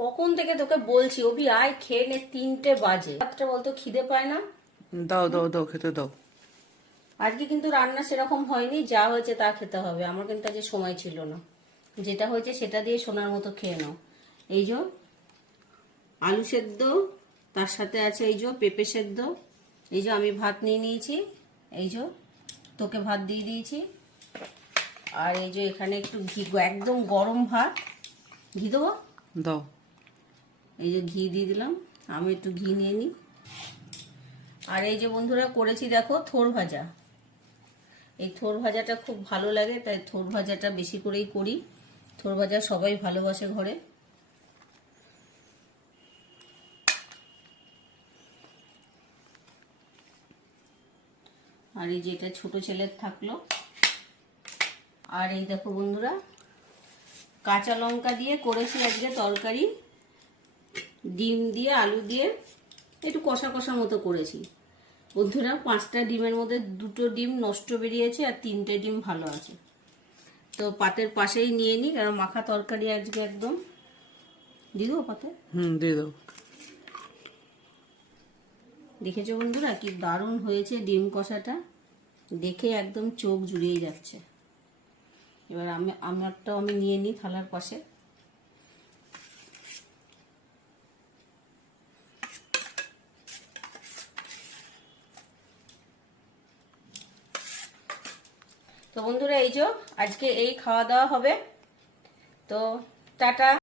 কখন থেকে তোকে বলছি অভি আয় খেয়ে নে, 3টে বাজে। রাতটা বলতো খিদে পায় না? দাও দাও দাও, খেতে দাও। আজকে কিন্তু রান্না সেরকম হয়নি, যা হয়েছে তা খেতে হবে। আমার কিন্তু আজকে সময় ছিল না, যেটা হয়েছে সেটা দিয়ে সোনার মতো খেয়ে নাও। এই যে আলু সেদ্ধ, তার সাথে আছে এই যে পেঁপে সেদ্ধ। এই যে আমি ভাত নিয়ে নিয়েছি, এই যে তোকে ভাত দিয়ে দিয়েছি। আর এই যে এখানে একটু ঘি, একদম গরম ভাত। ঘি দেবো? দাও। এই যে ঘি দিয়ে দিলাম, আমি একটু ঘি নিয়ে নিই। আর এই যে বন্ধুরা করেছি দেখো থোর ভাজা। এই থোর ভাজাটা খুব ভালো লাগে, তাই থোর ভাজাটা বেশি করেই করি। থোর ভাজা সবাই ভালোবাসে ঘরে। আর এই যে এটা ছোট ছেলের থাকলো। আর এই দেখো বন্ধুরা, কাঁচা লঙ্কা দিয়ে করেছি আজকে তরকারি, ডিম দিয়ে আলু দিয়ে একটু কষা কষা মতো করেছি। বন্ধুরা 5টা ডিমের মধ্যে 2টো ডিম নষ্ট বেরিয়েছে আর 3টে ডিম ভালো আছে। তো পাতের পাশেই নিয়ে নিই, কারণ মাখা তরকারি আজকে একদম। দিয়ে দেবো পাতে? দিয়ে দাও। দেখেছো বন্ধুরা কি দারুণ হয়েছে ডিম কষাটা, দেখে একদম চোখ জুড়িয়ে যাচ্ছে। এবার আমারটাও আমি নিয়ে নিই থালার পাশে। তো বন্ধুরা এই যে আজকে এই খাওয়া দাওয়া হবে। তো টাটা।